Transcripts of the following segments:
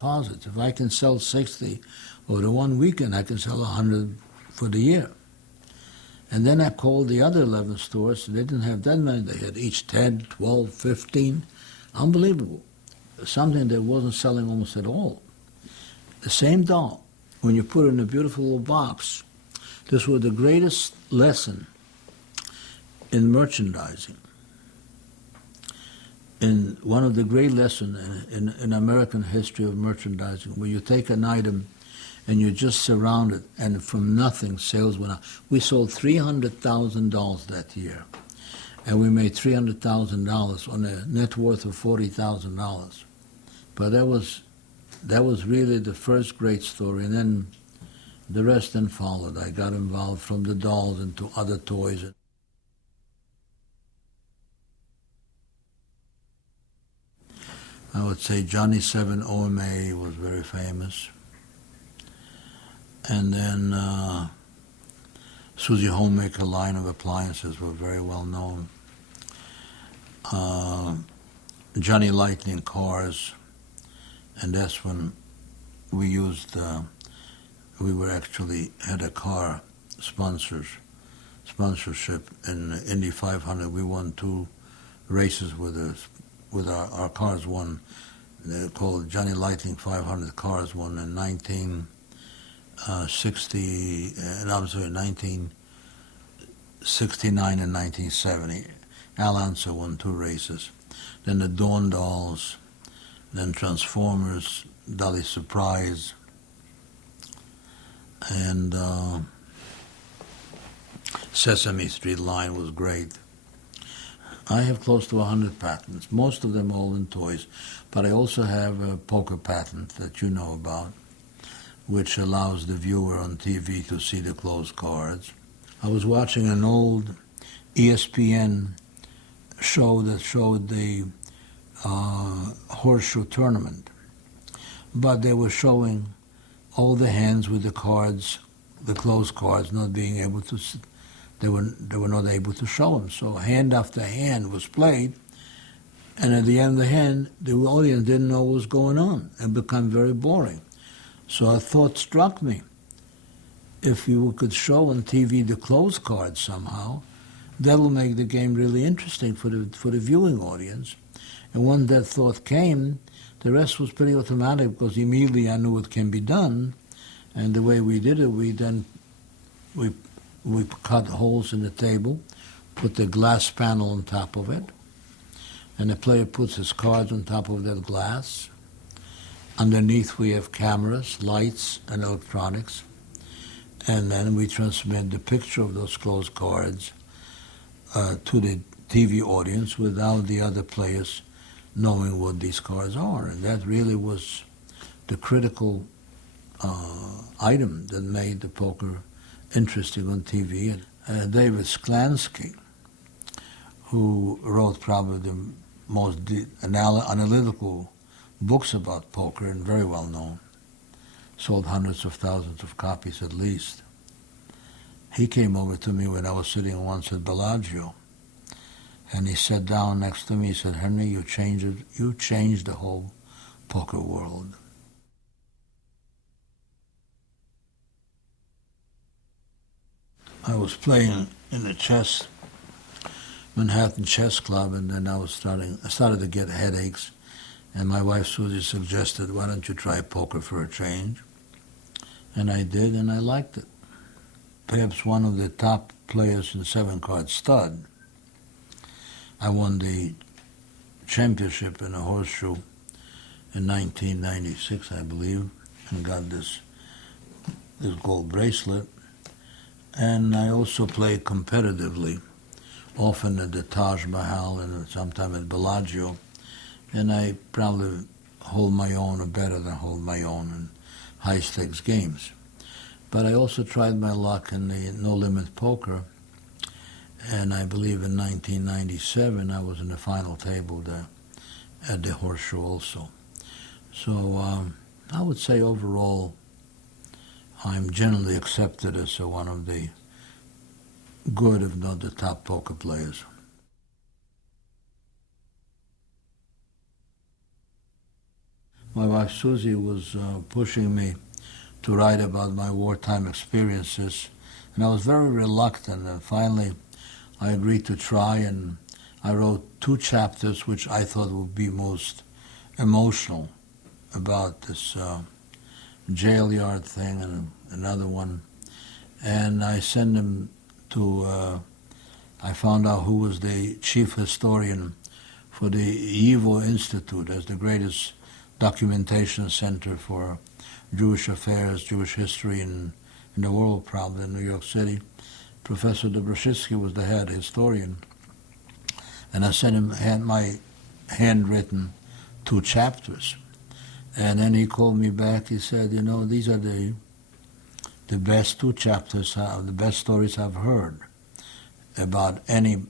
deposits. If I can sell 60 over the one weekend, I can sell 100 for the year. And then I called the other 11 stores. They didn't have that many. They had each 10, 12, 15. Unbelievable. Something that wasn't selling almost at all. The same doll, when you put it in a beautiful little box, this was the greatest lesson in merchandising. In one of the great lessons in American history of merchandising, where you take an item and you just surround it, and from nothing, sales went up. We sold $300,000 that year, and we made $300,000 on a net worth of $40,000. But that was really the first great story, and then the rest then followed. I got involved from the dolls into other toys. I would say Johnny 7 OMA was very famous. And then Susie Homemaker line of appliances were very well known. Johnny Lightning cars, and that's when we used, we were actually had a car sponsorship in Indy 500. We won 2 races with our cars. One, they're called Johnny Lightning 500 cars, won in 1969 and 1970. Al Anser won 2 races. Then the Dawn Dolls, then Transformers, Dolly Surprise, and Sesame Street line was great. I have close to 100 patents, most of them all in toys, but I also have a poker patent that you know about, which allows the viewer on TV to see the closed cards. I was watching an old ESPN show that showed the horseshoe tournament, but they were showing all the hands with the cards, the closed cards, not being able to, they were not able to show them. So hand after hand was played, and at the end of the hand, the audience didn't know what was going on and became very boring. So a thought struck me. If you could show on TV the closed cards somehow, that'll make the game really interesting for the viewing audience. And when that thought came, the rest was pretty automatic, because immediately I knew it can be done. And the way we did it, we cut holes in the table, put the glass panel on top of it, and the player puts his cards on top of that glass. Underneath we have cameras, lights, and electronics. And then we transmit the picture of those closed cards to the TV audience without the other players knowing what these cards are. And that really was the critical item that made the poker interesting on TV. David Sklansky, who wrote probably the most analytical books about poker, and very well known, sold hundreds of thousands of copies at least. He came over to me when I was sitting once at Bellagio, and he sat down next to me. He said, "Henry, you changed the whole poker world." I was playing in the Manhattan Chess Club, and then I started to get headaches. And my wife Susie suggested, "Why don't you try poker for a change?" And I did, and I liked it. Perhaps one of the top players in 7-card stud. I won the championship in a horseshoe in 1996, I believe, and got this gold bracelet. And I also played competitively, often at the Taj Mahal and sometime at Bellagio. And I probably hold my own, or better than hold my own, in high-stakes games. But I also tried my luck in the no-limit poker, and I believe in 1997 I was in the final table there at the horseshoe also. So I would say overall I'm generally accepted as one of the good, if not the top poker players. my wife Susie was pushing me to write about my wartime experiences, and I was very reluctant, and finally I agreed to try, and I wrote 2 chapters which I thought would be most emotional about this jail yard thing, and another one, and I sent them to, I found out who was the chief historian for the eafsd Institute, as the greatest documentation center for Jewish affairs, Jewish history in the world, probably in New York City. Professor Dobrashitsky was the head historian, and I sent him my handwritten 2 chapters. And then he called me back. He said, you know, these are the best 2 chapters, the best stories I've heard about any.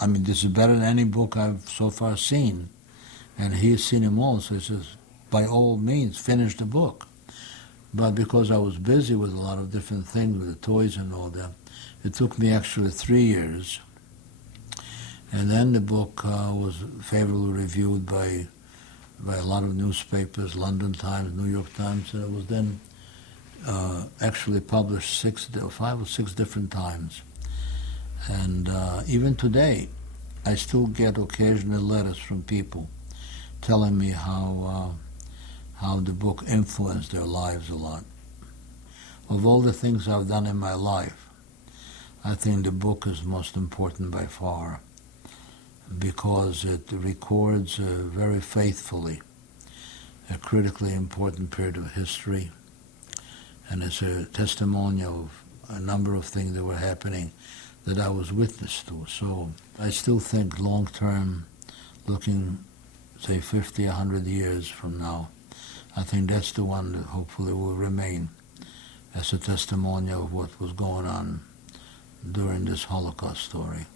I mean, this is better than any book I've so far seen. And he's seen them all, so he says, by all means, finish the book. But because I was busy with a lot of different things, with the toys and all that, it took me actually 3 years. And then the book was favorably reviewed by a lot of newspapers, London Times, New York Times, and it was then actually published 5 or 6 different times. And even today, I still get occasional letters from people telling me how the book influenced their lives a lot. Of all the things I've done in my life, I think the book is most important by far, because it records very faithfully a critically important period of history, and it's a testimonial of a number of things that were happening that I was witness to. So I still think long term, looking, say, 50, 100 years from now, I think that's the one that hopefully will remain as a testimonial of what was going on during this Holocaust story.